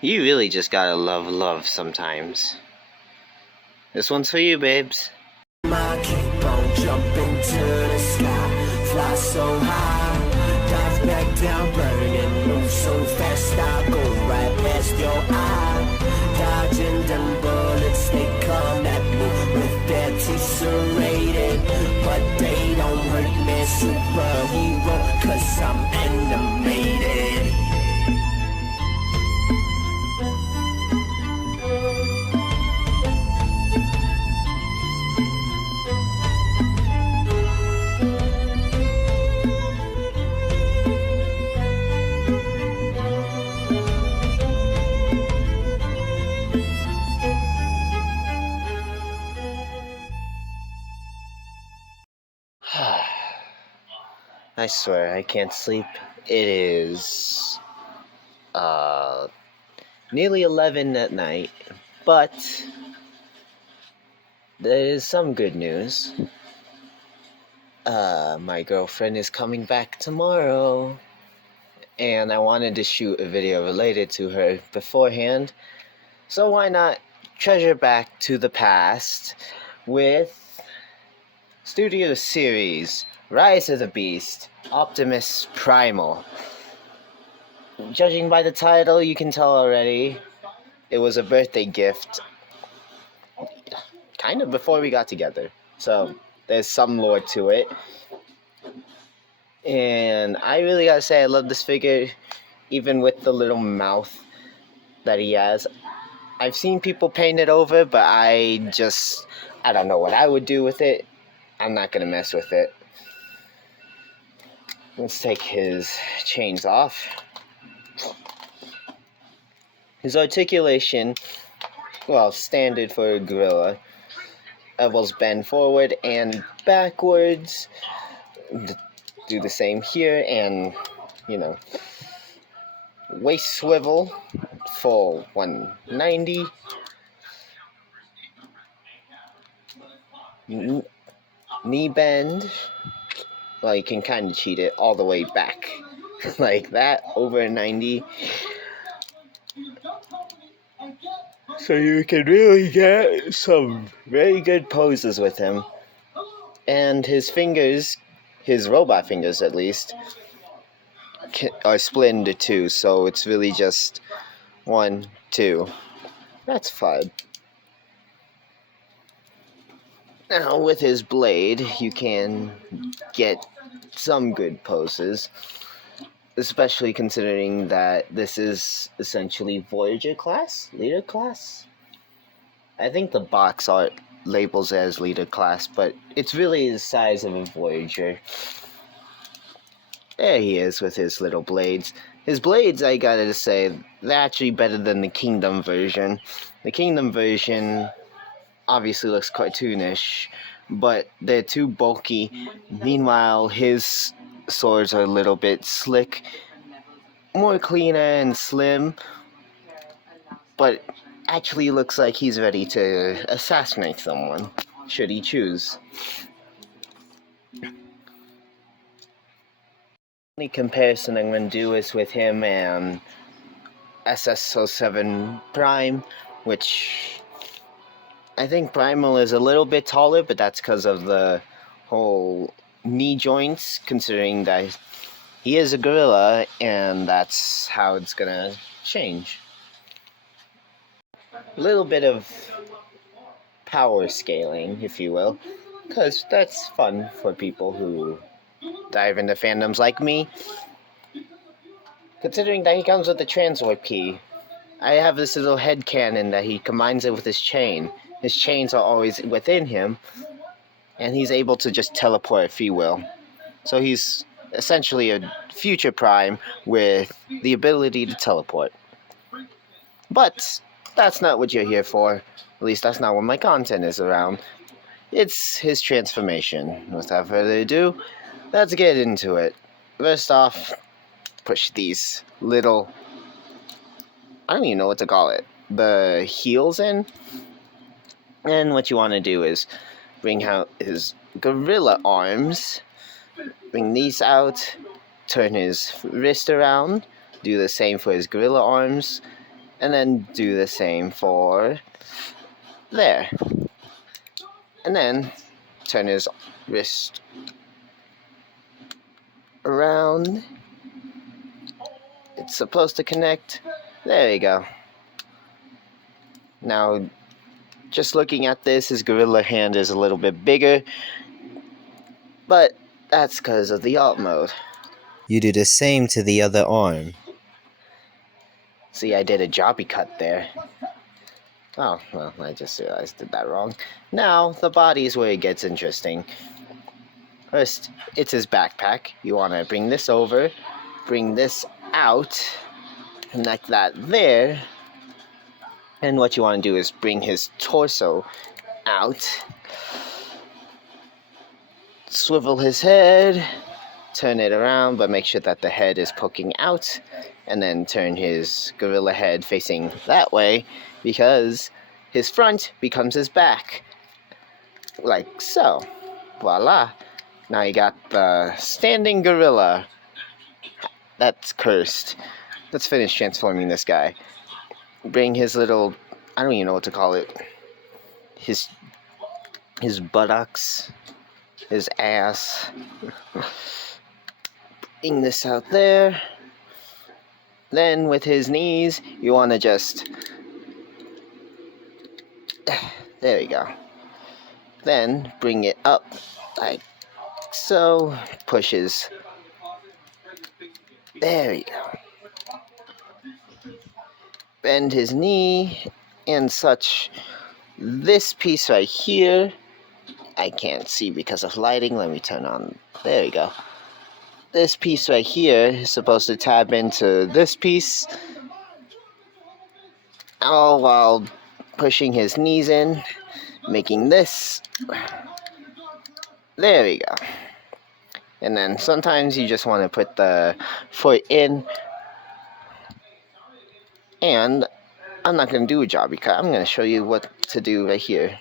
You really just gotta love sometimes. This one's for you, babes. I keep on jumping to the sky, fly so high, dive back down, burning, move so fast, I go right past your eye, dodging them bullets, they come at me with their teeth serrated, but they don't hurt me, superhero, cause I'm animated. I swear, I can't sleep. It is, nearly 11 at night, but there is some good news. My girlfriend is coming back tomorrow, and I wanted to shoot a video related to her beforehand, so why not treasure back to the past with Studio Series Rise of the Beast Optimus Primal. Judging by the title, you can tell already it was a birthday gift kind of before we got together, so there's some lore to it. And I really gotta say, I love this figure, even with the little mouth that he has. I've seen people paint it over, but I don't know what I would do with it. I'm not gonna mess with it. Let's take his chains off. His articulation, well, standard for a gorilla. Elbows bend forward and backwards. Do the same here, and, waist swivel, full 190. Knee bend. Well, you can kind of cheat it all the way back like that, over 90. So you can really get some very good poses with him. And his fingers, his robot fingers at least, are split into two, so it's really just 1, 2. That's fine. Now, with his blade, you can get some good poses, especially considering that this is essentially Voyager class, leader class. I think the box art labels it as leader class, but it's really the size of a Voyager. There he is with his little blades. His blades, I gotta say, they're actually better than the Kingdom version. The Kingdom version obviously looks cartoonish, but they're too bulky. Meanwhile, his swords are a little bit slick, more cleaner and slim, but actually looks like he's ready to assassinate someone, should he choose. The only comparison I'm going to do is with him and SS07 Prime, which I think Primal is a little bit taller, but that's because of the whole knee joints, considering that he is a gorilla, and that's how it's gonna change. A little bit of power scaling, if you will, because that's fun for people who dive into fandoms like me. Considering that he comes with the transwarp key, I have this little headcanon that he combines it with his chain. His chains are always within him, and he's able to just teleport if he will. So he's essentially a future Prime with the ability to teleport. But that's not what you're here for. At least that's not what my content is around. It's his transformation. Without further ado, let's get into it. First off, push these little, I don't even know what to call it, the heels in. And what you want to do is bring out his gorilla arms, bring these out, turn his wrist around, do the same for his gorilla arms, And then do the same for there. And then turn his wrist around. It's supposed to connect. There you go. Now, just looking at this, his gorilla hand is a little bit bigger, but that's because of the alt mode. You do the same to the other arm. See, I did a jobby cut there. Oh, well, I just realized I did that wrong. Now, the body is where it gets interesting. First, it's his backpack. You want to bring this over, bring this out, connect that there. And what you want to do is bring his torso out, swivel his head, turn it around, but make sure that the head is poking out, and then turn his gorilla head facing that way, because his front becomes his back, like so. Voila. Now you got the standing gorilla. That's cursed. Let's finish transforming this guy. Bring his little, I don't even know what to call it, his buttocks, his ass. Bring this out there. Then with his knees, you want to just, there you go. Then bring it up like so, pushes. There you go. Bend his knee and such. This piece right here, I can't see because of lighting. Let me turn on. There you go. This piece right here is supposed to tab into this piece, all while pushing his knees in, making this. There we go. And then sometimes you just want to put the foot in. And I'm not going to do a jobby cut. I'm going to show you what to do right here.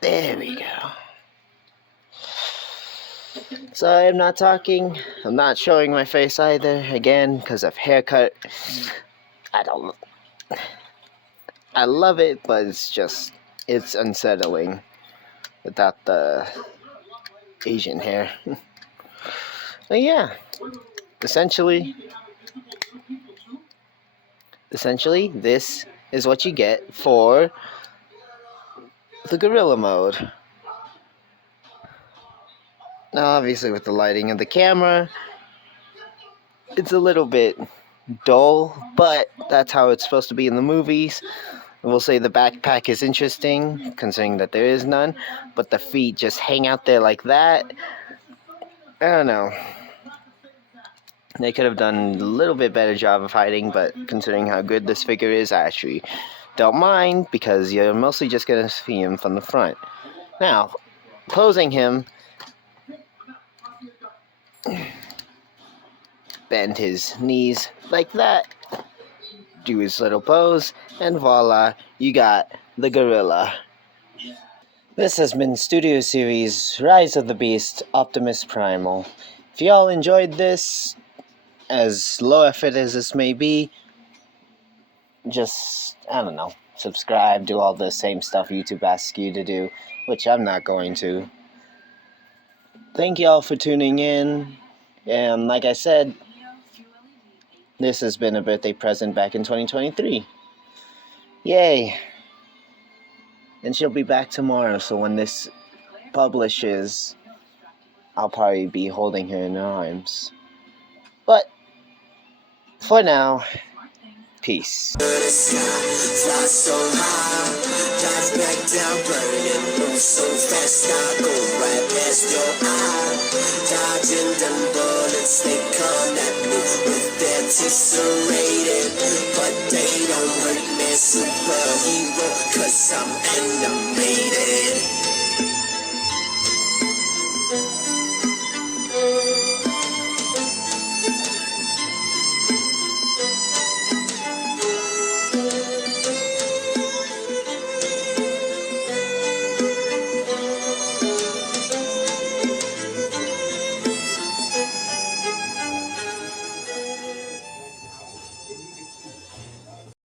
There we go. So I'm not talking. I'm not showing my face either. Again, because of haircut. I love it, but it's unsettling without the Asian hair. But yeah, essentially this is what you get for the gorilla mode. Now obviously with the lighting of the camera, it's a little bit dull, but that's how it's supposed to be in the movies. We'll say the backpack is interesting, considering that there is none, but the feet just hang out there like that. I don't know. They could have done a little bit better job of hiding, but considering how good this figure is, I actually don't mind, because you're mostly just going to see him from the front. Now, posing him, bend his knees like that, do his little pose, and voila, you got the gorilla. This has been Studio Series Rise of the Beast Optimus Primal. If y'all enjoyed this, as low effort as this may be, just, I don't know, subscribe, do all the same stuff YouTube asks you to do, which I'm not going to. Thank y'all for tuning in, and like I said, this has been a birthday present back in 2023. Yay! And she'll be back tomorrow, so when this publishes, I'll probably be holding her in her arms. But, for now, peace. Fly so high, dive back down, burning, move so fast, I go right past your eye. Dodging them bullets, they come at me with their teeth serrated, but they don't hurt me, superhero, 'cause I'm enemy.